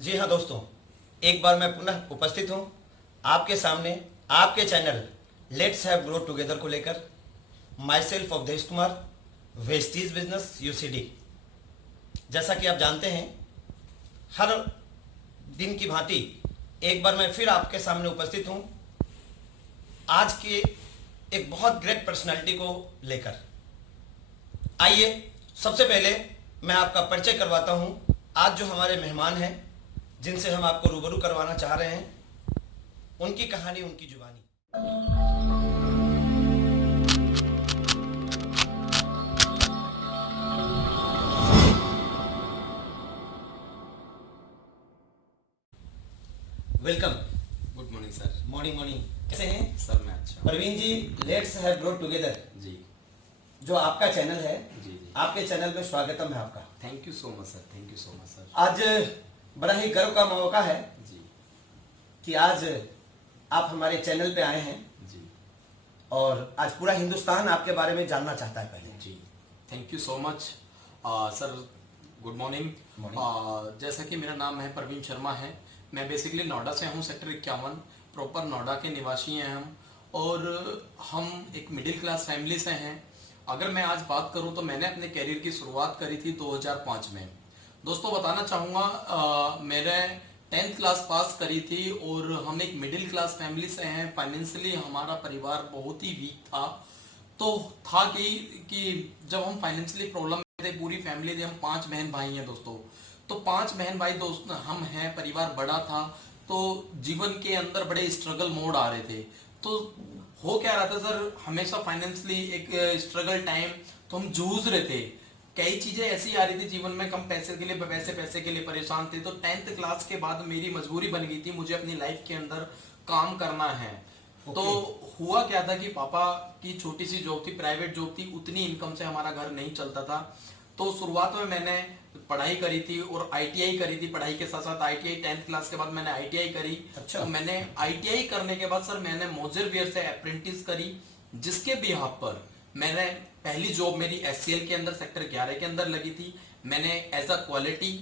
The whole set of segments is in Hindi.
जी हाँ दोस्तों, एक बार मैं पुनः उपस्थित हूँ आपके सामने आपके channel let's have grow together को लेकर। Myself Avadhesh Kumar, Vestige business UCD. जैसा कि आप जानते हैं, हर दिन की भांति एक बार मैं फिर आपके सामने उपस्थित हूँ आज के एक बहुत ग्रेट पर्सनालिटी को लेकर। आइए सबसे पहले मैं आपका परिचय करवाता हूँ। आज जो हमारे मेहमान हैं जिनसे हम आपको रूबरू करवाना चाह रहे हैं, उनकी कहानी, उनकी जुबानी। Welcome. Good morning sir. Morning morning. कैसे हैं सर मैं अच्छा हूँ। प्रवीण जी? लेट्स हैव ग्रो टुगेदर जी जो आपका चैनल है, जी जी। आपके चैनल में स्वागतम है आपका। Thank you so much sir, thank you so much sir. आज बड़ा ही गर्व का मौका है जी कि आज आप हमारे चैनल पे आए हैं जी और आज पूरा हिंदुस्तान आपके बारे में जानना चाहता है। पहले जी, thank you so much sir. Good morning. जैसा कि मेरा नाम है प्रवीण शर्मा है, मैं बेसिकली नोएडा से हूँ, सेक्टर 51 प्रॉपर नोएडा के निवासी हैं हम, और हम एक मिडिल क्लास फैमिली से हैं। अगर मैं आज बात करूं तो मैंने अपने करियर की शुरुआत करी थी 2005 में। दोस्तों बताना चाहूँगा, मैंने 10th क्लास पास करी थी और हम एक मिडिल क्लास फैमिली से हैं। फाइनेंशियली हमारा परिवार बहुत ही वीक था। तो था कि जब हम फाइनेंशियली प्रॉब्लम में थे, पूरी फैमिली थी, हम 5 बहन भाई हैं दोस्तों। तो 5 बहन भाई दोस्त हम हैं, परिवार बड़ा था, तो जीवन के अंदर बड़े स्ट्रगल मोड आ रहे थे। तो हो क्या रहा था सर, हमेशा फाइनेंशियली एक स्ट्रगल टाइम, तो हम जूझ रहे थे। कई चीजें ऐसी आ रही थी जीवन में, कम पैसे के लिए पैसे के लिए परेशान थे। तो 10th क्लास के बाद मेरी मजबूरी बन गई थी, मुझे अपनी लाइफ के अंदर काम करना है। तो हुआ क्या था कि पापा की छोटी सी जॉब थी, प्राइवेट जॉब थी, उतनी इनकम से हमारा घर नहीं चलता था। तो शुरुआत में मैंने पढ़ाई करी थी और आईटीआई करी थी। पढ़ाई के साथ साथ आईटीआई 10th क्लास के बाद मैंने आईटीआई करी। अच्छा। तो मैंने आईटीआई करने के बाद सर मैंने मोजर वियर से अप्रेंटिस करी, जिसके बिहाफ पर मैंने पहली जॉब मेरी एचसीएल के अंदर सेक्टर 11 के अंदर लगी थी। मैंने एज अ क्वालिटी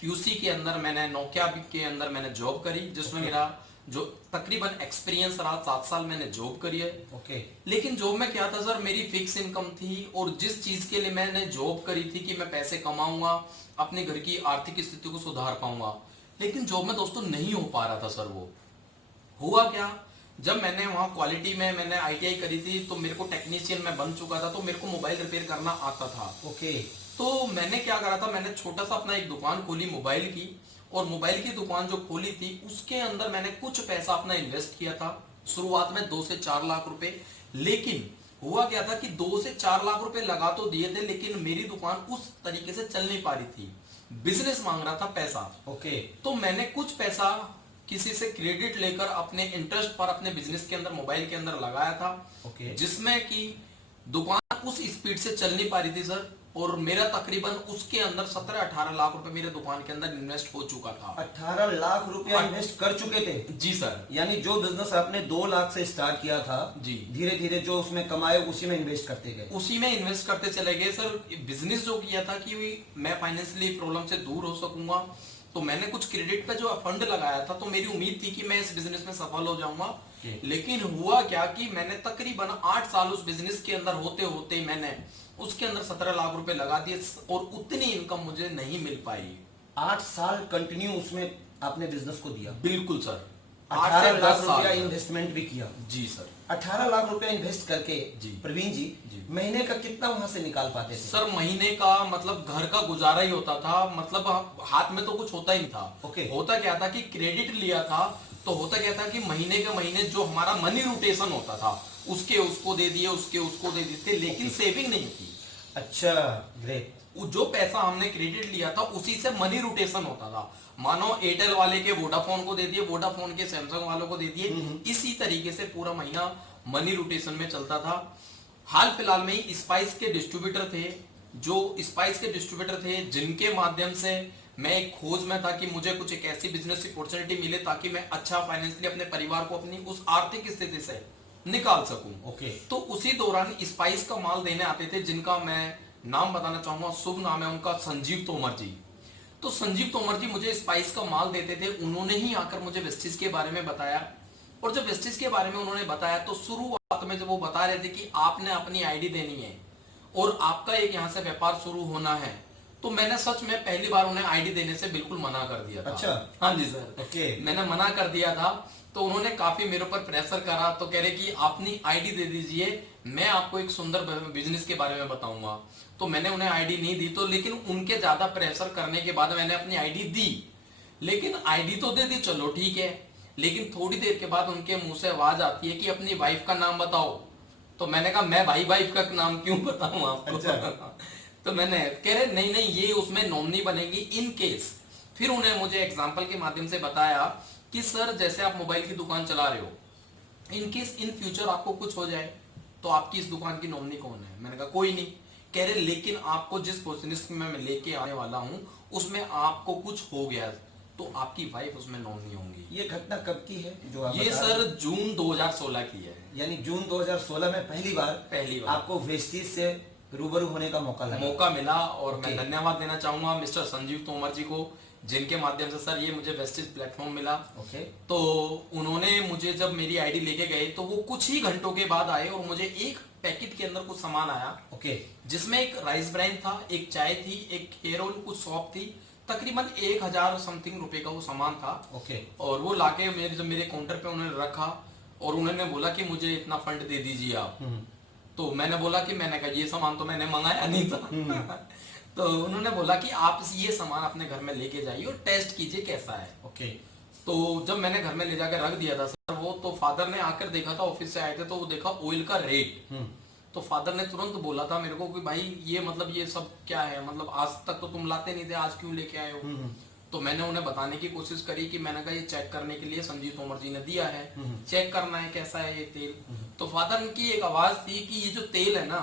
क्यूसी के अंदर मैंने नोकिया के अंदर मैंने जॉब करी, जिसमें मेरा जो तकरीबन एक्सपीरियंस रहा 7 साल मैंने जॉब करी है। ओके। लेकिन जॉब में क्या था सर, मेरी फिक्स इनकम थी, और जिस चीज के लिए मैंने जॉब करी थी कि मैं पैसे कमाऊंगा, अपने घर की आर्थिक स्थिति को सुधार पाऊंगा, लेकिन जॉब में दोस्तों नहीं हो पा रहा था सर। वो हुआ क्या, जब मैंने वहां क्वालिटी में मैंने आईटीआई करी थी, तो मेरे को टेक्नीशियन में बन चुका था, तो मेरे को मोबाइल रिपेयर करना आता था। ओके। तो मैंने क्या करा था, मैंने छोटा सा अपना एक दुकान खोली मोबाइल की, और मोबाइल की दुकान जो खोली थी उसके अंदर मैंने कुछ पैसा अपना इन्वेस्ट किया था, शुरुआत में 2 से 4 लाख रुपए। लेकिन हुआ क्या था कि 2 से 4 लाख रुपए लगा तो दिए थे, लेकिन मेरी दुकान उस तरीके से चल नहीं पा रही थी, बिजनेस मांग रहा था पैसा। ओके। तो मैंने कुछ पैसा किसी से क्रेडिट लेकर अपने इंटरेस्ट पर अपने बिजनेस के अंदर, मोबाइल के अंदर लगाया था। ओके। जिसमें कि दुकान उस स्पीड से चल नहीं पा रही थी सर, और मेरा तकरीबन उसके अंदर 17-18 लाख रुपए मेरे दुकान के अंदर इन्वेस्ट हो चुका था। 18 लाख रुपया इन्वेस्ट कर चुके थे? जी सर। यानी जो बिजनेस आपने 2 लाख से स्टार्ट किया था, जी, धीरे धीरे जो उसमें कमाए उसी में इन्वेस्ट करते गए। उसी में इन्वेस्ट करते चले गए सर। बिजनेस जो किया था कि मैं फाइनेंशियली प्रॉब्लम से दूर हो सकूंगा, तो मैंने कुछ क्रेडिट पे जो फंड लगाया था, तो मेरी उम्मीद थी कि मैं इस बिजनेस में सफल हो जाऊंगा। लेकिन हुआ क्या कि मैंने तकरीबन 8 साल उस बिजनेस के अंदर होते होते मैंने उसके अंदर 17 लाख रुपए लगा दिए, और उतनी इनकम मुझे नहीं मिल पाई। 8 साल कंटिन्यू उसमें आपने बिजनेस को दिया? बिल्कुल सर। 18 लाख रुपया इन्वेस्टमेंट भी किया? जी सर। 18 लाख रुपया इन्वेस्ट करके जी प्रवीण जी, महीने का कितना वहां से निकाल पाते थे? सर महीने का मतलब घर का गुजारा ही होता था, मतलब हाथ में तो कुछ होता ही नहीं था। ओके। होता क्या था कि क्रेडिट लिया था, तो होता क्या था कि महीने के महीने जो हमारा मनी रोटेशन होता था, उसके उसको दे दिए, उसके उसको दे देते, लेकिन सेविंग नहीं थी। अच्छा, ग्रेट। जो पैसा हमने क्रेडिट लिया था उसी से मनी रोटेशन होता था। मानो एयरटेल वाले के वोडाफोन को दे दिए, वोडाफोन के सैमसंग वालों को दे दिए, इसी तरीके से पूरा महीना मनी रोटेशन में चलता था। हाल फिलहाल में ही स्पाइस के डिस्ट्रीब्यूटर थे, जिनके माध्यम से मैं एक खोज में था कि मुझे कुछ एक ऐसी बिजनेस अपॉर्चुनिटी मिले ताकि मैं अच्छा फाइनेंशियली अपने परिवार को अपनी उस आर्थिक स्थिति से निकाल सकूं। ओके। तो उसी दौरान स्पाइस का माल देने आते थे, जिनका मैं नाम बताना चाहूंगा, शुभ नाम है उनका संजीव तोमर जी। तो संजीव तोमर जी मुझे स्पाइस का माल देते थे, उन्होंने ही आकर मुझे वेस्टीज के बारे में बताया। और जब वेस्टीज के बारे में उन्होंने बताया तो शुरुआत में जब वो बता रहे थे कि आपने अपनी आईडी देनी है और आपका एक यहाँ से व्यापार शुरू होना है, तो मैंने सच में पहली बार उन्हें आईडी देने से बिल्कुल मना कर दिया था। अच्छा। हाँ जी सर, ओके। मैंने मना कर दिया था। तो उन्होंने काफी मेरे ऊपर प्रेशर करा, तो कह रहे कि अपनी आईडी दे दीजिए, मैं आपको एक सुंदर बिजनेस के बारे में बताऊंगा। तो मैंने उन्हें आईडी नहीं दी, तो लेकिन उनके ज्यादा प्रेशर करने के बाद मैंने अपनी आईडी दी। लेकिन आईडी तो दे दी, चलो ठीक है, लेकिन थोड़ी देर के बाद उनके मुंह से आवाज आती है कि अपनी वाइफ का नाम बताओ। तो मैंने कहा मैं भाई वाइफ का नाम क्यों बताऊं आपको। अच्छा। तो मैंने कह रहे नहीं नहीं ये उसमें नॉमिनी बनेगी इन केस। फिर उन्हें मुझे एग्जांपल के माध्यम से बताया कि सर जैसे आप मोबाइल की दुकान चला रहे हो, इन केस इन फ्यूचर आपको कुछ हो जाए तो आपकी इस दुकान की नॉमिनी कौन है। मैंने कहा कोई नहीं। कह रहे लेकिन आपको जिस बिजनेस में मैं लेके आने वाला हूं उसमें आपको कुछ हो गया तो आपकी वाइफ उसमें नॉमिनी होंगी। ये घटना कब की है जो आप ये बता रहे सर जून 2016 की है। हैं? यानी जून 2016 में पहली बार आपको वेस्टीज से रूबरू होने का मौका मिला। और मैं ओके। धन्यवाद देना चाहूंगा मिस्टर संजीव तोमर जी को, जिनके माध्यम से सर ये मुझे वेस्टेज प्लेटफॉर्म मिला। ओके। तो उन्होंने मुझे जब मेरी आईडी लेके गए तो वो कुछ ही घंटों के बाद आए और मुझे एक पैकेट के अंदर कुछ सामान आया। ओके। जिसमें एक राइस ब्रांड था, एक चाय थी, एक हेयर ऑयल, कुछ सॉप थी, तकरीबन 1000 समथिंग रुपए का वो सामान था। ओके। और वो लाके मेरे काउंटर पे उन्होंने रखा और उन्होंने बोला कि मुझे इतना फंड दे दीजिए आप। तो मैंने बोला कि मैंने कहा ये सामान तो मैंने मंगाया नहीं था। तो उन्होंने बोला कि आप ये सामान अपने घर में लेके जाइए और टेस्ट कीजिए कैसा है। ओके। तो जब मैंने घर में ले जाकर रख दिया था सर वो, तो फादर ने आकर देखा था, ऑफिस से आए थे तो वो देखा ऑयल का रेट। तो फादर ने तुरंत बोला था मेरे को कि भाई ये मतलब ये सब क्या है, मतलब आज तक तो तुम लाते नहीं थे, आज क्यों लेके आए हो। तो मैंने उन्हें बताने की कोशिश करी कि मैंने कहा ये चेक करने के लिए संजीव तोमर जी ने दिया है, चेक करना है कैसा है ये तेल। तो फादर की एक आवाज थी कि ये जो तेल है ना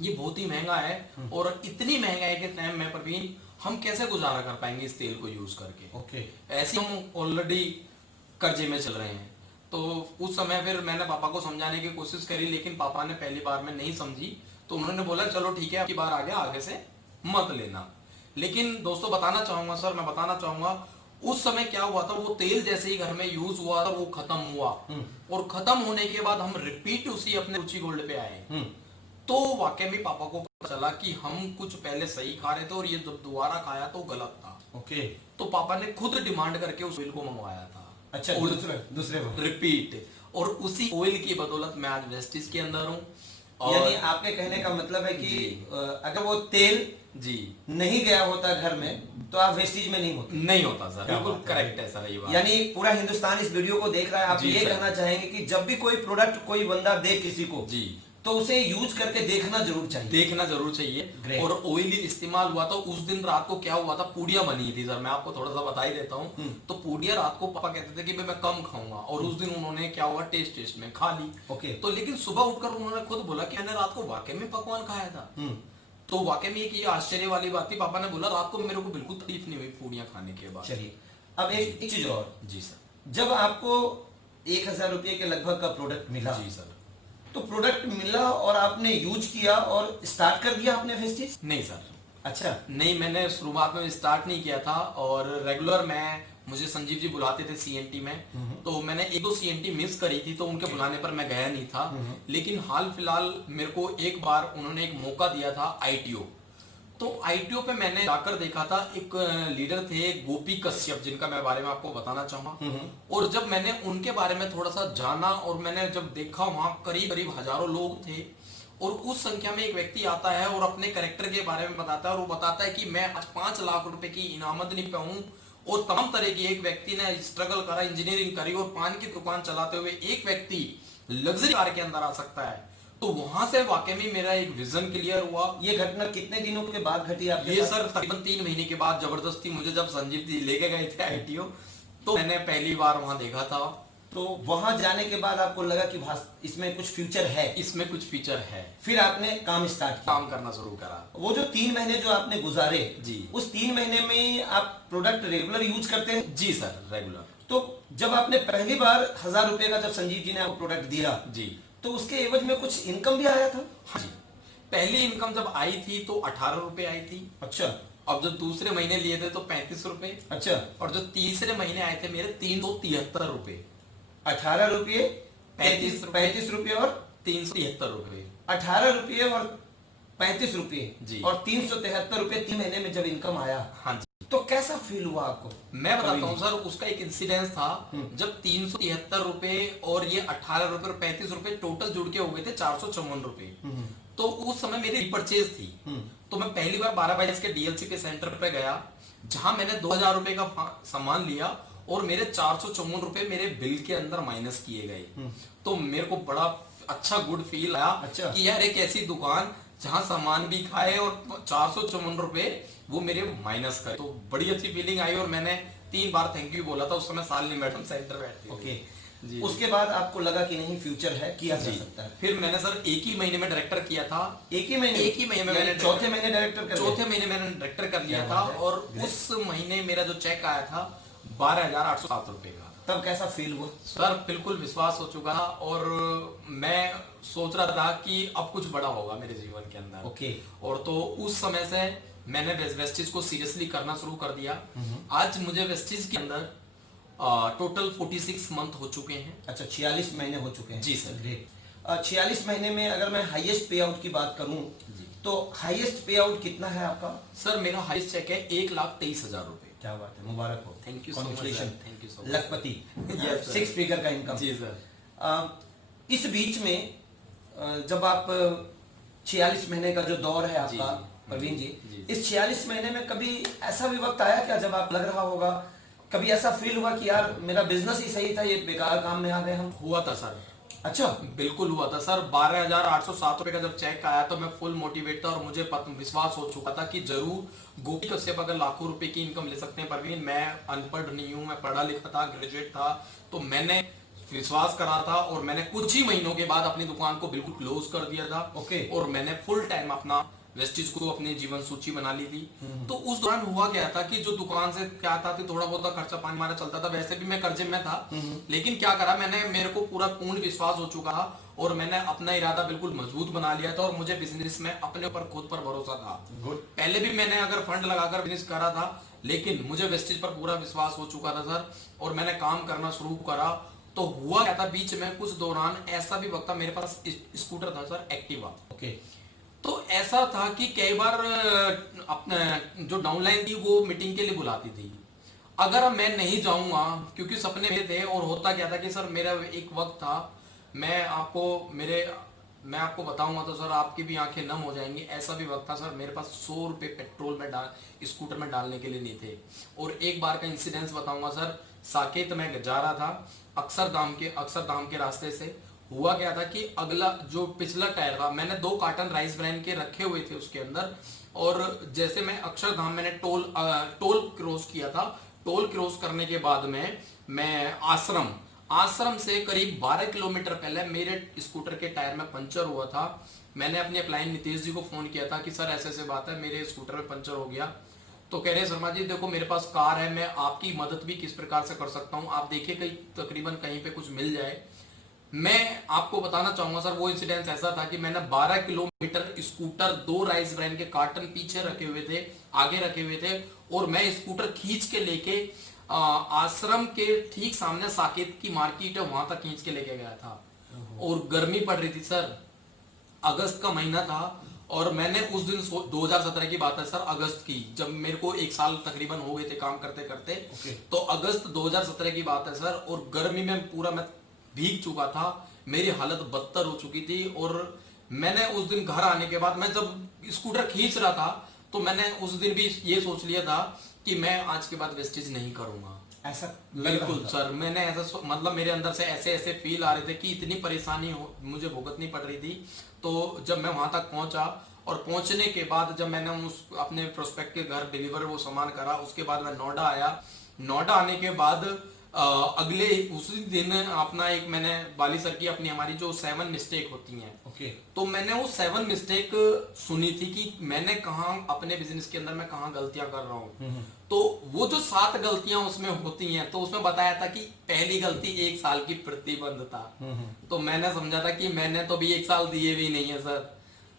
ये बहुत ही महंगा है और इतनी महंगाई के टाइम में प्रवीण हम कैसे गुजारा कर पाएंगे इस तेल को यूज करके। ओके। ऐसे हम ऑलरेडी कर्जे में चल रहे हैं। तो उस समय फिर मैंने पापा को समझाने की कोशिश करी, लेकिन पापा ने पहली बार में नहीं समझी। तो उन्होंने बोला चलो ठीक है आपकी बार आ गया, आगे से मत लेना। लेकिन दोस्तों बताना चाहूंगा सर, मैं बताना चाहूंगा उस समय क्या हुआ था, वो तेल जैसे ही घर में यूज हुआ था वो खत्म हुआ और खत्म होने के बाद हम रिपीट उसी अपने रुचि गोल्ड पे आए। तो वाकई में पापा को पता चला कि हम कुछ पहले सही खा रहे थे और ये जब दोबारा खाया तो गलत था। ओके। तो पापा ने खुद डिमांड करके उस ऑयल को मंगवाया था। अच्छा, दूसरे को रिपीट, और उसी ऑयल की बदौलत मैं आज वेस्टीज के अंदर हूँ। यानी आपके कहने का मतलब है कि अगर वो तेल जी नहीं गया होता घर में तो आप वेस्टीज में नहीं होते। नहीं होता सर, क्या बिल्कुल बात है। करेक्ट है सर ये बात। यानी पूरा हिंदुस्तान इस वीडियो को देख रहा है, आप जी ये सर। कहना चाहेंगे कि जब भी कोई प्रोडक्ट कोई बंदा दे किसी को जी तो उसे यूज करके देखना जरूर चाहिए। देखना जरूर चाहिए। Great. और ऑयल इस्तेमाल हुआ तो उस दिन रात को क्या हुआ था, पूड़ियां बनी थी सर, मैं आपको थोड़ा सा बता ही देता हूँ। तो पूड़ियां रात को पापा कहते थे कि मैं कम खाऊंगा और उस दिन उन्होंने क्या हुआ टेस्ट में खा ली। ओके। तो लेकिन सुबह उठकर उन्होंने खुद बोला कि मैंने रात को वाकई में पकवान खाया था। तो वाकई में एक ये आश्चर्य वाली बात थी, पापा ने बोला रात को मेरे को बिल्कुल तकलीफ नहीं हुई पूड़ियां खाने के बाद। चलिए अब एक चीज और, जी सर। जब आपको 1000 रुपये के लगभग का प्रोडक्ट मिला, जी सर। तो प्रोडक्ट मिला और आपने यूज किया और स्टार्ट कर दिया आपने वेस्टीज? नहीं सर। अच्छा। नहीं, मैंने शुरुआत में स्टार्ट नहीं किया था और रेगुलर मुझे संजीव जी बुलाते थे सीएनटी में, तो मैंने 1-2 सीएनटी मिस करी थी तो उनके बुलाने पर मैं गया नहीं था। लेकिन हाल फिलहाल मेरे को एक बार उन्होंने एक मौका दिया था आईटीओ। तो आईटीओ पे मैंने जाकर देखा था, एक लीडर थे गोपी कश्यप, जिनका मैं बारे में आपको बताना चाहूंगा। और जब मैंने उनके बारे में थोड़ा सा जाना और मैंने जब देखा वहां करीब करीब हजारों लोग थे और उस संख्या में एक व्यक्ति आता है और अपने कैरेक्टर के बारे में बताता है और वो बताता है कि मैं आज 5 लाख रुपए की इनामदनी पे हूं और तमाम तरह की। एक व्यक्ति ने स्ट्रगल करा, इंजीनियरिंग करी और पान की दुकान चलाते हुए एक व्यक्ति लग्जरी कार के अंदर आ सकता है। तो वहां से वाकई में मेरा एक विजन क्लियर हुआ। ये घटना कितने दिनों के बाद घटी आपके ये साथ? सर तकरीबन 3 महीने के बाद जबरदस्ती मुझे जब संजीव जी लेके गए थे आईटीओ, तो मैंने पहली बार वहां देखा था। तो वहां जाने के बाद आपको लगा कि इसमें कुछ फ्यूचर है, इसमें कुछ फीचर है, फिर आपने काम स्टार्ट किया, काम करना शुरू करा। वो जो 3 महीने जो आपने गुजारे जी, उस 3 महीने में आप प्रोडक्ट रेगुलर यूज करते हैं? जी सर, रेगुलर। तो जब आपने पहली बार 1000 रुपए का जब संजीव जी ने आपको प्रोडक्ट दिया, जी, तो उसके एवज में कुछ इनकम भी आया था? हाँ जी। पहली इनकम जब आई थी तो 18 रुपए आई थी। अच्छा। अब जो दूसरे महीने लिए थे तो 35 रुपए, अच्छा, और जो तीसरे महीने आए थे मेरे 373 रुपए। 18 रुपये, 35 रुपये और 373 रुपए। 18 रुपये और 35 रुपये जी। और 373 रुपये 3 महीने में जब इनकम आया, हाँ जी, तो कैसा फील हुआ आपको? मैं बताता हूँ सर, उसका एक इंसिडेंस था। जब 373 रुपए और ये 18 रुपए और 35 रुपए टोटल जुड़ के हो गए थे 454 रुपए। तो उस समय मेरी रिपर्चेज थी। तो मैं पहली बार 12/22 के डीएलसी के सेंटर पे गया, जहां मैंने 2000 रुपए का सामान लिया और मेरे 454 रुपए मेरे बिल के अंदर माइनस किए गए। तो मेरे को बड़ा अच्छा गुड फील आया। अच्छा। कि यार एक ऐसी दुकान जहां सामान भी खाए और 454 रुपए वो मेरे माइनस करे, तो बड़ी अच्छी फीलिंग आई। और मैंने 3 बार थैंक यू बोला था। उस समय शालिनी मैडम सेंटर बैठती थी। ओके जी। उसके बाद आपको लगा कि नहीं, फ्यूचर है, किया जा जी। सकता है। फिर मैंने सर एक ही महीने में डायरेक्टर किया था। एक ही महीने में मैंने चौथे महीने डायरेक्टर कर चौथे महीने मैंने डायरेक्टर कर लिया क्या था। बात है। और उस महीने मेरा जो चेक आया था 12,807 रुपए का। तब कैसा फील हुआ? सर बिल्कुल विश्वास हो चुका था और मैं सोच रहा था कि अब कुछ बड़ा होगा मेरे जीवन के अंदर। ओके। और तो उस समय से मैंने वेस्टिज को सीरियसली करना शुरू कर दिया। आज मुझे वेस्टिज के अंदर टोटल 46 मंथ हो चुके हैं। अच्छा, 46 महीने हो चुके हैं। जी सर। ग्रेट। 46 महीने में अगर मैं हाईएस्ट पे आउट की बात करूं, तो हाईएस्ट पे आउट कितना है आपका? सर मेरा हाईएस्ट चेक है 1,23,000 रुपए। क्या बात है, मुबारक हो। Thank you so much, Congratulations. sir. Thank you so much. Lakhpati. Yes, sir. 6 figure का इनकम। जी सर। इस बीच में जब आप 46 महीने का जो दौर है आपका, जी। प्रवीण जी, जी। इस 46 महीने में कभी ऐसा भी वक्त आया क्या जब आप लग रहा होगा, कभी ऐसा फील हुआ कि यार मेरा बिजनेस ही सही था, ये बेकार काम में आ गए हम? हुआ था सर, अच्छा। बिल्कुल हुआ था सर। 12,807 रुपए का जब चेक आया तो मैं फुल मोटिवेट था और मुझे विश्वास हो चुका था कि जरूर गोपी कश्यप अगर लाखों रुपए की इनकम ले सकते हैं। परवीन, मैं अनपढ़ नहीं हूं, मैं पढ़ा लिखा था, ग्रेजुएट था। तो मैंने विश्वास करा था और मैंने कुछ ही महीनों के बाद अपनी दुकान को बिल्कुल क्लोज कर दिया था। ओके। और मैंने फुल टाइम अपना वेस्टिज को अपनी जीवन सूची बना ली थी। तो उस दौरान हुआ क्या था कि जो दुकान से क्या था कि थोड़ा बहुत खर्चा पानी हमारा चलता था। वैसे भी मैं कर्जे में था, लेकिन क्या करा मैंने, मेरे को पूरा पूर्ण विश्वास हो चुका था और मैंने अपना इरादा बिल्कुल मजबूत बना लिया था और मुझे बिजनेस में अपने ऊपर खुद पर भरोसा था। पहले भी मैंने अगर फंड लगाकर बिजनेस करा था, लेकिन मुझे वेस्टिज पर पूरा विश्वास हो चुका था सर। और मैंने काम करना शुरू करा। तो हुआ क्या था, बीच में कुछ दौरान ऐसा भी वक्त था, मेरे पास स्कूटर था सर, एक्टिवा। ओके। तो ऐसा था कि कई बार अपने जो डाउनलाइन थी वो मीटिंग के लिए बुलाती थी। अगर मैं नहीं जाऊंगा, क्योंकि सपने मेरे थे। और होता क्या था कि सर मेरा एक वक्त था, मैं आपको बताऊंगा तो सर आपकी भी आंखें नम हो जाएंगी। ऐसा भी वक्त था सर, मेरे पास 100 रुपए पेट्रोल में स्कूटर में डालने के लिए नहीं थे। और एक बार का इंसिडेंस बताऊंगा सर। साकेत में जा रहा था अक्षरधाम के रास्ते से। हुआ क्या था कि अगला जो पिछला टायर था, मैंने 2 कार्टन राइस ब्रांड के रखे हुए थे उसके अंदर। और जैसे मैं अक्षरधाम मैंने टोल क्रॉस किया था। टोल क्रॉस करने के बाद में मैं आश्रम से करीब 12 किलोमीटर पहले मेरे स्कूटर के टायर में पंचर हुआ था। मैंने अपने अपलाइन नितेश जी को फोन किया था कि सर ऐसे ऐसे बात है, मेरे स्कूटर में पंचर हो गया। तो कह रहे शर्मा जी देखो मेरे पास कार है, मैं आपकी मदद भी किस प्रकार से कर सकता हूँ, आप देखिए कहीं तकरीबन कहीं पे कुछ मिल जाए। मैं आपको बताना चाहूंगा सर, वो इंसिडेंस ऐसा था कि मैंने 12 किलोमीटर स्कूटर 2 राइस ब्रांड के कार्टन पीछे रखे हुए थे, आगे रखे हुए थे। और मैं स्कूटर खींच के लेके आश्रम के ठीक सामने साकेत की मार्केट है, वहां तक खींच के लेके गया था। और गर्मी पड़ रही थी सर, अगस्त का महीना था। और मैंने उस दिन 2017 की बात है सर, अगस्त की, जब मेरे को 1 साल तकरीबन हो गए थे काम करते करते। तो अगस्त 2017 की बात है सर। और गर्मी में पूरा मैं भीग चुका था, मेरी हालत बदतर हो चुकी थी। और मैंने उस दिन घर आने के बाद, मैं जब स्कूटर खींच रहा था तो मैंने उस दिन भी ये सोच लिया था कि मैं आज के बाद वेस्टेज नहीं करूंगा। ऐसा बिल्कुल सर, मैंने ऐसा मतलब मेरे अंदर से ऐसे ऐसे फील आ रहे थे कि इतनी परेशानी मुझे भुगतनी पड़ रही थी। तो जब मैं वहां तक पहुंचा और पहुंचने के बाद जब मैंने उस अपने प्रोस्पेक्ट के घर डिलीवर वो सामान करा, उसके बाद मैं नोएडा आया। नोएडा आने के बाद अगले उसी दिन अपना एक मैंने बाली सर की अपनी हमारी जो 7 मिस्टेक होती हैं, ओके। तो मैंने वो 7 मिस्टेक सुनी थी कि मैंने कहाँ अपने बिजनेस के अंदर मैं कहाँ गलतियां कर रहा हूँ। तो वो जो 7 गलतियां उसमें होती हैं, तो उसमें बताया था कि पहली गलती 1 साल की प्रतिबंध था। तो मैंने समझा था कि मैंने तो अभी 1 साल दिए भी नहीं है सर,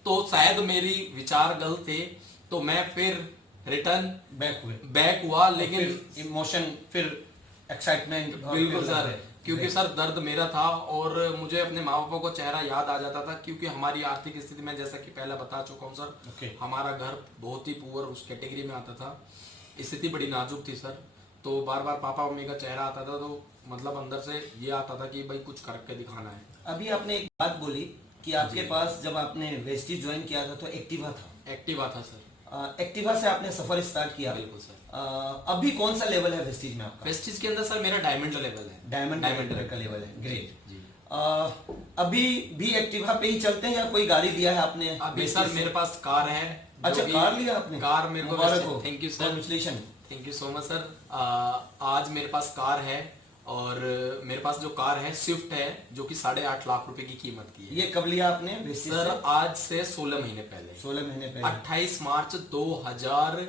तो शायद मेरी विचार गलत थे। तो मैं फिर रिटर्न बैक बैक हुआ, लेकिन फिर इमोशन, फिर एक्साइटमेंट। बिल्कुल सर, क्योंकि सर दर्द मेरा था और मुझे अपने माँ बापों को चेहरा याद आ जाता था, क्योंकि हमारी आर्थिक स्थिति में जैसा कि पहले बता चुका हूँ सर, Okay. हमारा घर बहुत ही पुअर उस कैटेगरी में आता था, स्थिति बड़ी नाजुक थी सर। तो बार बार पापा मम्मी का चेहरा आता था, तो मतलब अंदर से ये आता था कि भाई कुछ करके दिखाना है। अभी आपने एक बात बोली कि आपके पास जब आपने वेस्टीज ज्वाइन किया था तो एक्टिवा था। एक्टिवा था सर। एक्टिवा से आपने सफर स्टार्ट किया। बिल्कुल सर। अभी कौन सा लेवल है वेस्टीज में आपका? वेस्टीज के अंदर सर मेरा डायमंड लेवल है। डायमंड का लेवल है। ग्रेट जी। अभी भी एक्टिवा पे ही चलते हैं या कोई गाड़ी लिया है आपने? अभी सर मेरे पास कार है। अच्छा, कार लिया आपने? कार मेरे को, मुबारक हो। Thank you sir, congratulation. Thank you so much sir. आज मेरे पास कार है और मेरे पास जो कार है स्विफ्ट है, जो कि 8.5 लाख रुपए की कीमत की है। ये कब लिया आपने वेस्टीज सर से? आज से 16 महीने पहले। 16 महीने पहले। 28 मार्च 2000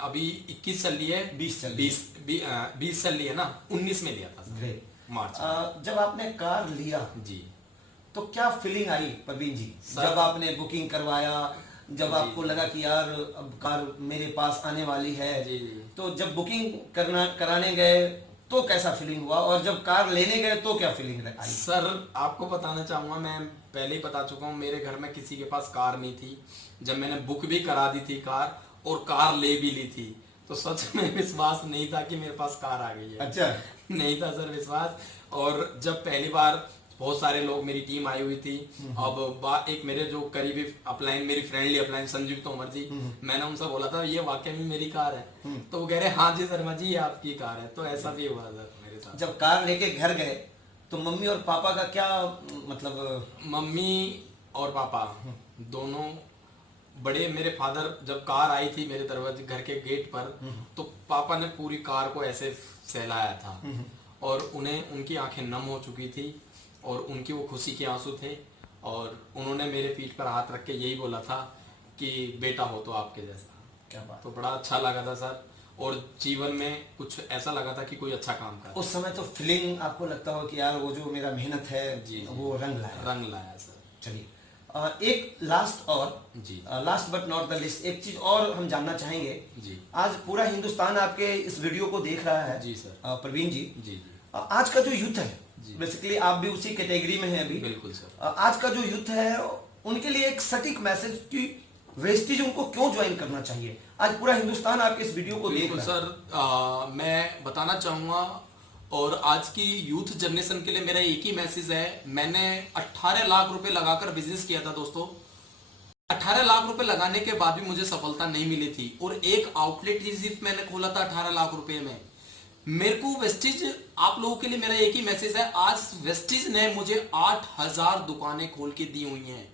अभी 21 चल रही है, 20 चल रही है। 20 चल रही है ना, 19 में लिया था सर। ग्रेट। मार्च जब आपने कार लिया जी, तो क्या फीलिंग आई प्रवीण जी सर- जब आपने बुकिंग करवाया, जब जी। आपको लगा कि यार अब कार मेरे पास आने वाली है? जी, जी। तो जब बुकिंग कराने गए तो कैसा फीलिंग हुआ, और जब कार लेने गए तो क्या फीलिंग आई? सर आपको बताना चाहूंगा, मैं पहले ही बता चुका हूँ, मेरे घर में किसी के पास कार नहीं थी। जब मैंने बुक भी करा दी थी कार और कार ले भी ली थी, तो सच में विश्वास नहीं था कि मेरे पास कार आ गई है। अच्छा। नहीं था सर विश्वास। और जब पहली बार बहुत सारे लोग, मेरी टीम आई हुई थी, अब एक मेरे जो करीबी अपलाइन, मेरी फ्रेंडली अपलाइन संजीव तोमर जी, मैंने उनसे बोला था ये वाकई में मेरी कार है, तो वो कह रहे हाँ जी शर्मा जी ये आपकी कार है। तो ऐसा भी हुआ सर मेरे साथ। जब कार लेके घर गए तो मम्मी और पापा का क्या मतलब? मम्मी और पापा दोनों बड़े, मेरे फादर जब कार आई थी मेरे दरवाजे घर के गेट पर, तो पापा ने पूरी कार को ऐसे सहलाया था और उन्हें, उनकी आंखें नम हो चुकी थी और उनकी वो खुशी के आंसू थे, और उन्होंने मेरे पीठ पर हाथ रख के यही बोला था कि बेटा हो तो आपके जैसा। क्या बात। तो बड़ा अच्छा लगा था सर, और जीवन में कुछ ऐसा लगा था कि कोई अच्छा काम कर। उस समय तो फीलिंग आपको लगता हो कि यार वो जो मेरा मेहनत है जी, वो रंग लाया सर। चलिए एक लास्ट और जी, last but not the list, एक चीज और हम जानना चाहेंगे। जी, आज पूरा हिंदुस्तान आपके इस वीडियो को देख रहा है। जी सर। प्रवीण जी, जी, जी, आज का जो यूथ है, जी। बेसिकली आप भी उसी कैटेगरी में हैं अभी। बिल्कुल सर। आज का जो यूथ है उनके लिए एक सटीक मैसेज कि वेस्टीज उनको क्यों ज्वाइन करना चाहिए। आज पूरा हिंदुस्तान आपके इस वीडियो को देख बिल्कुल रहा है। सर, मैं बताना चाहूंगा, और आज की यूथ जनरेशन के लिए मेरा एक ही मैसेज है। मैंने 18 लाख रुपए लगाकर बिजनेस किया था दोस्तों। 18 लाख रुपए लगाने के बाद भी मुझे सफलता नहीं मिली थी, और एक आउटलेट सिर्फ मैंने खोला था 18 लाख रुपए में। मेरे को वेस्टीज, आप लोगों के लिए मेरा एक ही मैसेज है, आज वेस्टीज ने मुझे 8000 दुकानें खोल के दी हुई हैं।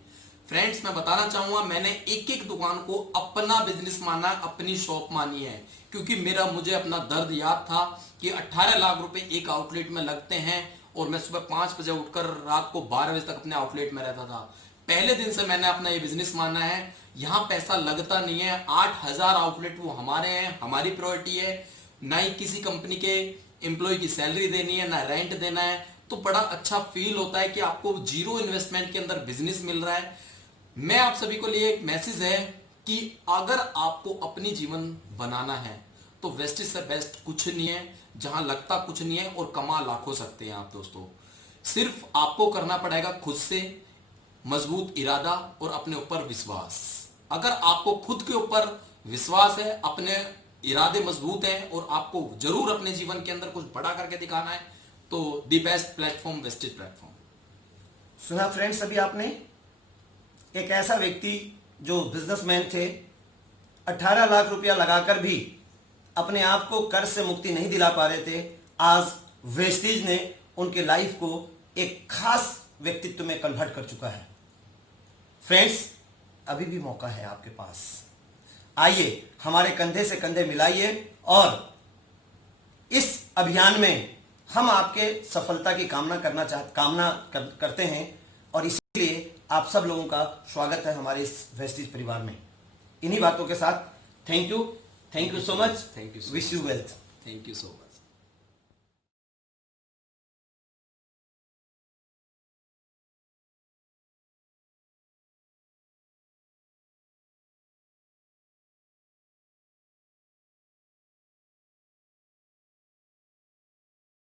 फ्रेंड्स, मैं बताना चाहूंगा, मैंने एक एक दुकान को अपना बिजनेस माना, अपनी शॉप मानी है, क्योंकि मुझे अपना दर्द याद था कि 18 लाख रुपए एक आउटलेट में लगते हैं, और मैं सुबह 5 बजे उठकर रात को 12 बजे तक अपने आउटलेट में रहता था। पहले दिन से मैंने अपना ये बिजनेस माना है, यहाँ पैसा लगता नहीं है। 8000 आउटलेट वो हमारे हैं, हमारी प्रायोरिटी है, ना ही किसी कंपनी के एम्प्लॉय की सैलरी देनी है, ना रेंट देना है। तो बड़ा अच्छा फील होता है कि आपको जीरो इन्वेस्टमेंट के अंदर बिजनेस मिल रहा है। मैं आप सभी को लिए एक मैसेज है कि अगर आपको अपनी जीवन बनाना है तो वेस्टीज से बेस्ट कुछ नहीं है, जहां लगता कुछ नहीं है और कमा लाखों सकते हैं आप दोस्तों। सिर्फ आपको करना पड़ेगा खुद से मजबूत इरादा और अपने ऊपर विश्वास। अगर आपको खुद के ऊपर विश्वास है, अपने इरादे मजबूत हैं और आपको जरूर अपने जीवन के अंदर कुछ बड़ा करके दिखाना है, तो the best platform Vestige platform. सुना फ्रेंड्स, अभी आपने एक ऐसा व्यक्ति जो बिजनेसमैन थे, 18 लाख रुपया लगाकर भी अपने आप को कर्ज से मुक्ति नहीं दिला पा रहे थे, आज वेस्टीज ने उनके लाइफ को एक खास व्यक्तित्व में कन्वर्ट कर चुका है। फ्रेंड्स, अभी भी मौका है आपके पास। आइए हमारे कंधे से कंधे मिलाइए और इस अभियान में हम आपके सफलता की कामना करते हैं, और इसीलिए आप सब लोगों का स्वागत है हमारे इस वेस्टीज परिवार में। इन्हीं बातों के साथ thank you so much, thank you, wish you wealth. Thank you so much.